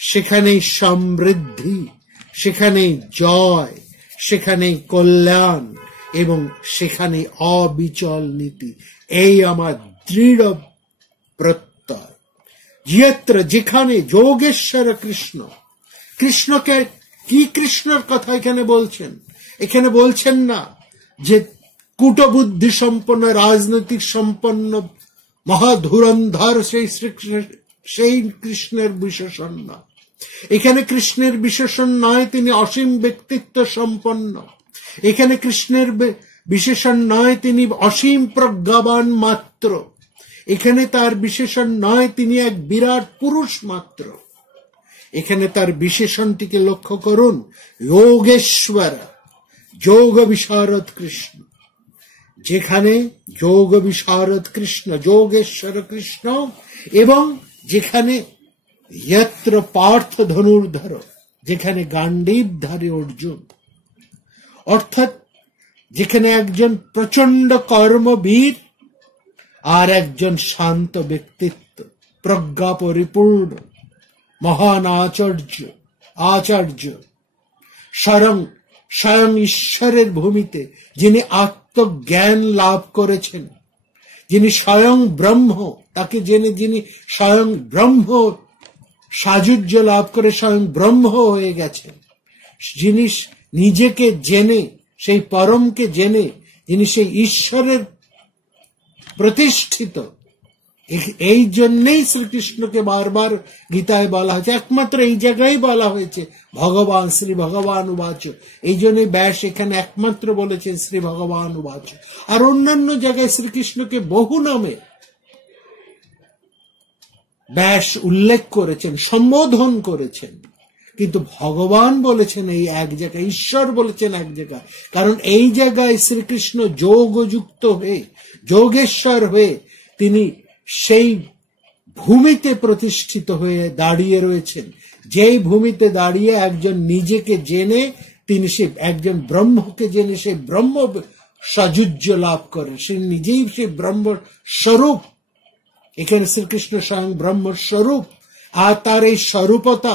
সেখানেই সমৃদ্ধি, সেখানেই জয়, সেখানেই কল্যাণ এবং সেখানে অবিচল নীতি। এই আমার দৃঢ় প্রত্যয়। যত্র, যেখানে যোগেশ্বর কৃষ্ণ, কৃষ্ণকে কি কৃষ্ণের কথা এখানে বলছেন? এখানে বলছেন না যে কূটবুদ্ধি সম্পন্ন, রাজনৈতিক সম্পন্ন, মহাধুরন্ধর সেই কৃষ্ণের বিশেষণ না। এখানে কৃষ্ণের বিশেষণ নয় তিনি অসীম ব্যক্তিত্ব সম্পন্ন। এখানে কৃষ্ণের বিশেষণ নয় তিনি অসীম প্রজ্ঞাবান মাত্র। এখানে তার বিশেষণ নয় তিনি এক বিরাট পুরুষ মাত্র। এখানে তার বিশেষণটিকে লক্ষ্য করুন, যোগেশ্বর, যোগ বিশারদ কৃষ্ণ। যেখানে যোগ বিশারদ কৃষ্ণ, যোগেশ্বর কৃষ্ণ, এবং যেখানে यत्र पार्थ धनुर्धर, যেখানে গান্ডীবধারী অর্জুন, অর্থাৎ যেখানে একজন প্রচন্ড কর্মবীর আর একজন শান্ত ব্যক্তিত্ব, প্রজ্ঞা পরিপূর্ণ মহান আচার্য স্বয়ং ঈশ্বরের ভূমিতে যিনি আত্মজ্ঞান লাভ করেছেন, যিনি স্বয়ং ব্রহ্ম, তাকে জেনে যিনি স্বয়ং ব্রহ্ম সাযুজ্য লাভ করে স্বয়ং ব্রহ্ম হয়ে গেছেন, যিনি নিজেকে জেনে, সেই পরমকে জেনে যিনি সেই ঈশ্বরের প্রতিষ্ঠিত। এই জন্যই শ্রীকৃষ্ণকে বারবার গীতায় বলা হয়েছে, একমাত্র এই জায়গায় বলা হয়েছে ভগবান, শ্রী ভগবান উবাচ। এই জন্য ব্যাস এখানে একমাত্র বলেছেন শ্রী ভগবান উবাচ। আর অন্যান্য জায়গায় শ্রীকৃষ্ণকে বহু নামে ব্যাস উল্লেখ করেছেন, সম্বোধন করেছেন, কিন্তু ভগবান বলেছেন এই এক জায়গায়, ঈশ্বর বলেছেন এক জায়গায়। কারণ এই জায়গায় শ্রীকৃষ্ণ যোগযুক্ত হয়ে, যোগেশ্বর হয়ে তিনি সেই ভূমিতে প্রতিষ্ঠিত হয়ে দাঁড়িয়ে রয়েছেন, যেই ভূমিতে দাঁড়িয়ে একজন নিজেকে জেনে তিনি সে একজন ব্রহ্মকে জেনে সে ব্রহ্ম সাযুজ্য লাভ করেন, সে নিজেই সে ব্রহ্ম স্বরূপ। এখানে শ্রীকৃষ্ণ স্বয়ং ব্রহ্মস্বরূপ, আর তার এই স্বরূপতা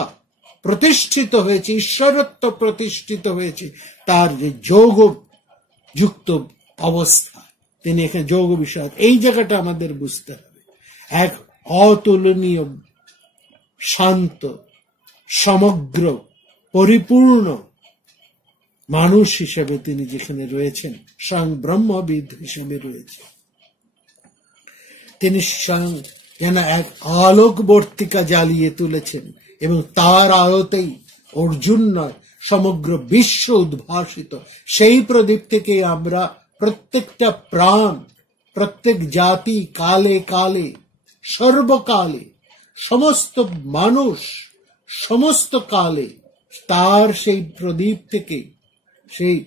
প্রতিষ্ঠিত হয়েছে, ঈশ্বরত্ব প্রতিষ্ঠিত হয়েছে তার যে যোগ যুক্ত অবস্থা, তিনি এখানে যোগ বিষয়। এই জায়গাটা আমাদের বুঝতে হবে। এক অতুলনীয়, শান্ত, সমগ্র, পরিপূর্ণ মানুষ হিসেবে তিনি যেখানে রয়েছেন, স্বয়ং ব্রহ্মবিদ হিসেবে রয়েছে। তিনি স্বয়ং যেন এক আলোকবর্তিকা জ্বালিয়ে তুলেছেন এবং তার আলোতেই অর্জুন নয় সমগ্র বিশ্ব উদ্ভাসিত। সেই প্রদীপ থেকে আমরা প্রত্যেকটা প্রাণ, প্রত্যেক জাতি, কালে কালে, সর্বকালে, সমস্ত মানুষ, সমস্ত কালে তার সেই প্রদীপ থেকে সেই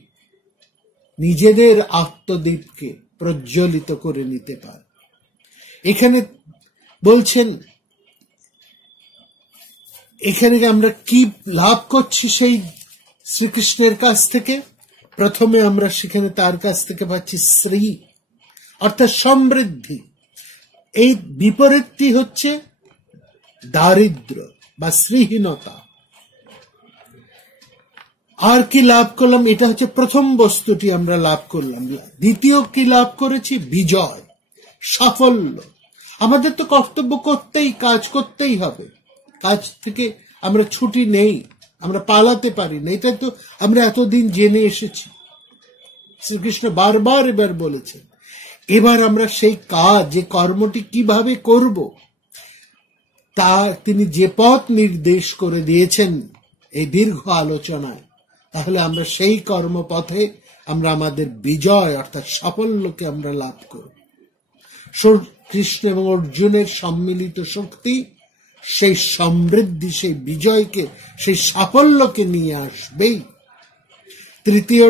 নিজেদের আত্মদীপকে প্রজ্বলিত করে নিতে পারে। এখানে বলছেন, এখানে আমরা কি লাভ করছি সেই শ্রীকৃষ্ণের কাছ থেকে? প্রথমে আমরা সেখানে তার কাছ থেকে পাচ্ছি শ্রী, অর্থাৎ সমৃদ্ধি। এই বিপরীতটি হচ্ছে দারিদ্র বা শ্রীহীনতা। আর কি লাভ করলাম? এটা হচ্ছে প্রথম বস্তুটি আমরা লাভ করলাম। দ্বিতীয় কি লাভ করেছি? বিজয়, সাফল্য। আমাদের তো কর্তব্য করতেই, কাজ করতেই হবে, কাজ থেকে আমরা ছুটি নেই, আমরা পালাতে পারি না। এটা তো আমরা এতদিন জেনে এসেছি, শ্রীকৃষ্ণ বারবার এবার বলেছেন। এবার আমরা সেই কাজ, যে কর্মটি কিভাবে করব, তা তিনি যে পথ নির্দেশ করে দিয়েছেন এই দীর্ঘ আলোচনায়, তাহলে আমরা সেই কর্মপথে আমরা আমাদের বিজয় অর্থাৎ সাফল্যকে আমরা লাভ করব। কৃষ্ণ এবং অর্জুনের সম্মিলিত শক্তি সেই সমৃদ্ধি, সেই বিজয়কে, সেই সাফল্যকে নিয়ে আসবেই। তৃতীয়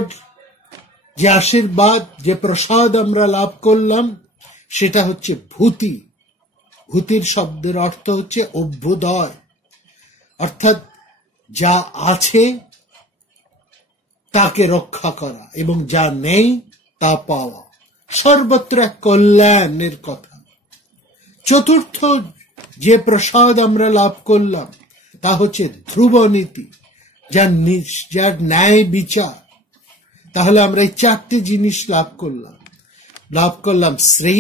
যে আশীর্বাদ, যে প্রসাদ আমরা লাভ করলাম, সেটা হচ্ছে ভূতি। ভূতির শব্দের অর্থ হচ্ছে অভ্যুদয়, অর্থাৎ যা আছে তাকে রক্ষা করা এবং যা নেই তা পাওয়া, সর্বত্র কল্যাণের কথা। চতুর্থ যে প্রসাদ আমরা লাভ করলাম তা হচ্ছে ধ্রুব নীতি, যার ন্যায় বিচার। তাহলে আমরা এই চারটি জিনিস লাভ করলাম শ্রী,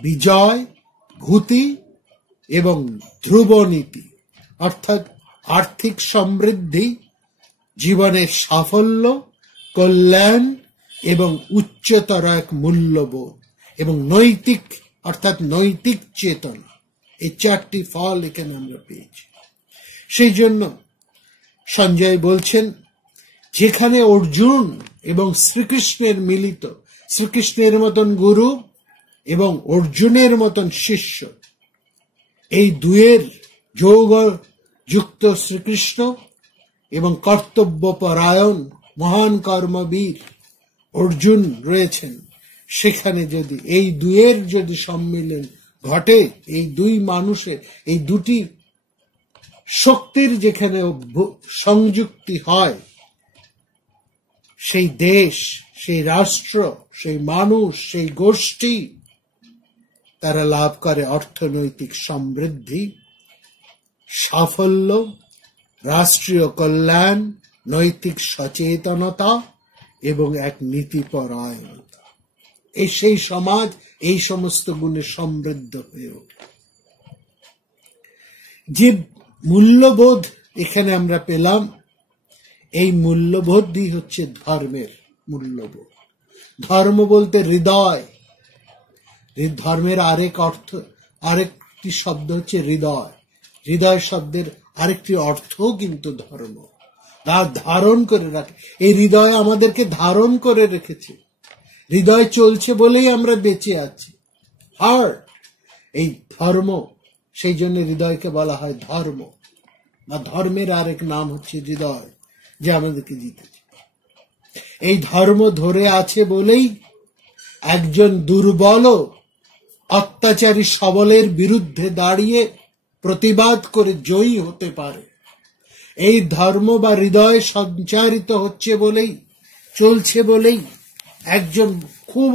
বিজয়, ভূতি এবং ধ্রুব নীতি, অর্থাৎ আর্থিক সমৃদ্ধি, জীবনের সাফল্য, কল্যাণ এবং উচ্চতর এক মূল্যবোধ এবং নৈতিক অর্থাৎ নৈতিক চেতনা। এই চারটি ফল এখানে আমরা পেয়েছি। সেই জন্য সঞ্জয় বলছেন, যেখানে অর্জুন এবং শ্রীকৃষ্ণের মিলিত, শ্রীকৃষ্ণের মতন গুরু এবং অর্জুনের মতন শিষ্য, এই দুয়ের যোগ যুক্ত শ্রীকৃষ্ণ এবং কর্তব্যপরায়ণ মহান কর্মবীর অর্জুন রয়েছেন, সেখানে যদি এই দুয়ের যদি সম্মিলন ঘটে, এই দুই মানুষের, এই দুটি শক্তির যেখানে সংযুক্তি হয়, সেই দেশ, সেই রাষ্ট্র, সেই মানুষ, সেই গোষ্ঠী তারা লাভ করে অর্থনৈতিক সমৃদ্ধি, সাফল্য, রাষ্ট্রীয় কল্যাণ, নৈতিক সচেতনতা এবং এক নীতিপরায়ণতা। এই সেই সমাজ এই সমস্ত গুণে সমৃদ্ধ হয়ে ওঠে। যে মূল্যবোধ এখানে আমরা পেলাম, এই মূল্যবোধই হচ্ছে ধর্মের মূল্যবোধ। ধর্ম বলতে হৃদয়, ধর্মের আরেকটি শব্দ হচ্ছে হৃদয়। হৃদয় শব্দের আরেকটি অর্থও কিন্তু ধর্ম, তা ধারণ করে রাখে। এই হৃদয় আমাদেরকে ধারণ করে রেখেছে। হৃদয় চলছে বলেই আমরা বেঁচে আছি। হার্ট, এই ধর্ম, সেই জন্য হৃদয়কে বলা হয় ধর্ম, বা ধর্মের আরেক নাম হচ্ছে হৃদয়, যে আমাদেরকে জিতেছে। এই ধর্ম ধরে আছে বলেই একজন দুর্বল অত্যাচারী সবলের বিরুদ্ধে দাঁড়িয়ে প্রতিবাদ করে জয়ী হতে পারে। এই ধর্ম বা হৃদয় সঞ্চারিত হচ্ছে বলেই, চলছে বলেই একজন খুব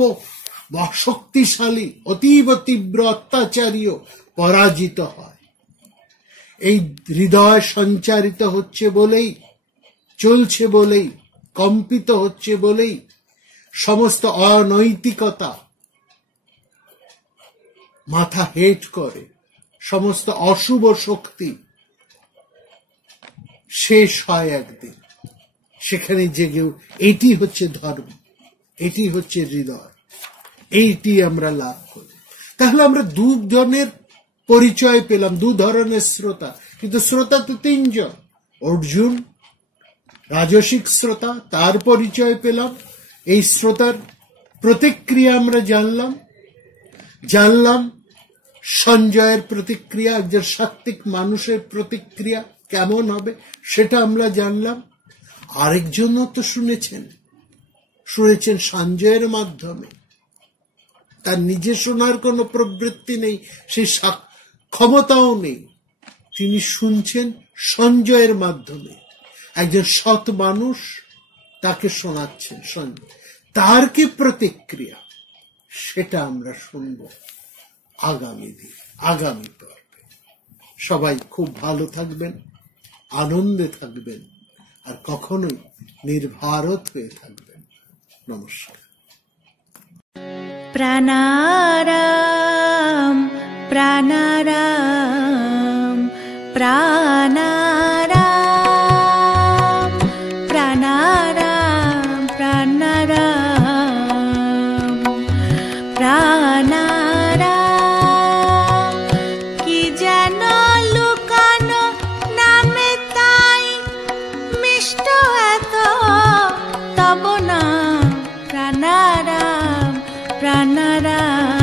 শক্তিশালী অতীব তীব্র অত্যাচারীও পরাজিত হয়। এই হৃদয় সঞ্চারিত হচ্ছে বলেই, চলছে বলেই, কম্পিত হচ্ছে বলেই সমস্ত অনৈতিকতা মাথা হেট করে, সমস্ত অশুভ শক্তি শেষ হয় একদিন। সেখানে জেগে, এটি হচ্ছে ধর্ম, এটি হচ্ছে হৃদয়, এইটি আমরা লাভ করি। তাহলে আমরা দুজনের পরিচয় পেলাম, দু ধরনের শ্রোতা, কিন্তু শ্রোতা তো তিনজন। অর্জুন রাজসিক শ্রোতা, তার পরিচয় পেলাম। এই শ্রোতার প্রতিক্রিয়া আমরা জানলাম সঞ্জয়ের প্রতিক্রিয়া, একজন সাত্বিক মানুষের প্রতিক্রিয়া কেমন হবে সেটা আমরা জানলাম। আরেকজনও তো শুনেছেন সঞ্জয়ের মাধ্যমে। তার নিজে শোনার কোনো প্রবৃত্তি নেই, সেই ক্ষমতাও নেই, তিনি শুনছেন সঞ্জয়ের মাধ্যমে। একজন সৎ মানুষ তাকে শোনাচ্ছেন, তার কি প্রতিক্রিয়া সেটা আমরা শুনবো আগামী পর্বে। সবাই খুব ভালো থাকবেন, আনন্দে থাকবেন, আর কখনোই নির্ভারত হয়ে থাকবেন। নমস্কার। প্রাণারাম প্রাণারাম প্রাণারাম প্রাণারাম প্রাণারাম প্রাণারাম কি যেন প্রাণারাম